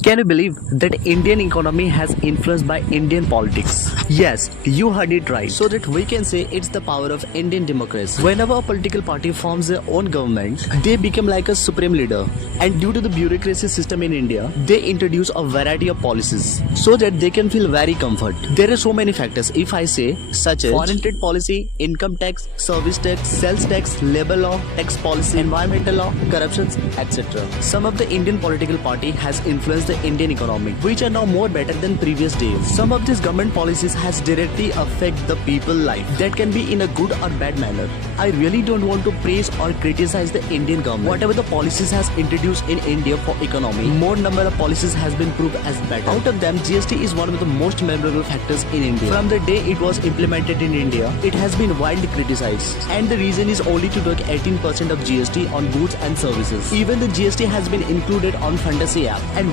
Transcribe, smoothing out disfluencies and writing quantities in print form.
Can you believe that Indian economy has influenced by Indian politics? Yes, you heard it right. So that we can say it's the power of Indian democracy. Whenever a political party forms their own government, they become like a supreme leader. And due to the bureaucracy system in India, they introduce a variety of policies so that they can feel very comfort. There are so many factors if I say, such as foreign trade policy, income tax, service tax, sales tax, labor law, tax policy, environmental law, corruptions, etc. Some of the Indian political party has influenced the Indian economy, which are now more better than previous days. Some of these government policies has directly affect the people life. That can be in a good or bad manner. I really don't want to praise or criticize the Indian government. Whatever the policies has introduced in India for economy, more number of policies has been proved as better. Out of them, GST is one of the most memorable factors in India. From the day it was implemented in India, it has been widely criticized. And the reason is only to take 18% of GST on goods and services. Even the GST has been included on Fundasi app. And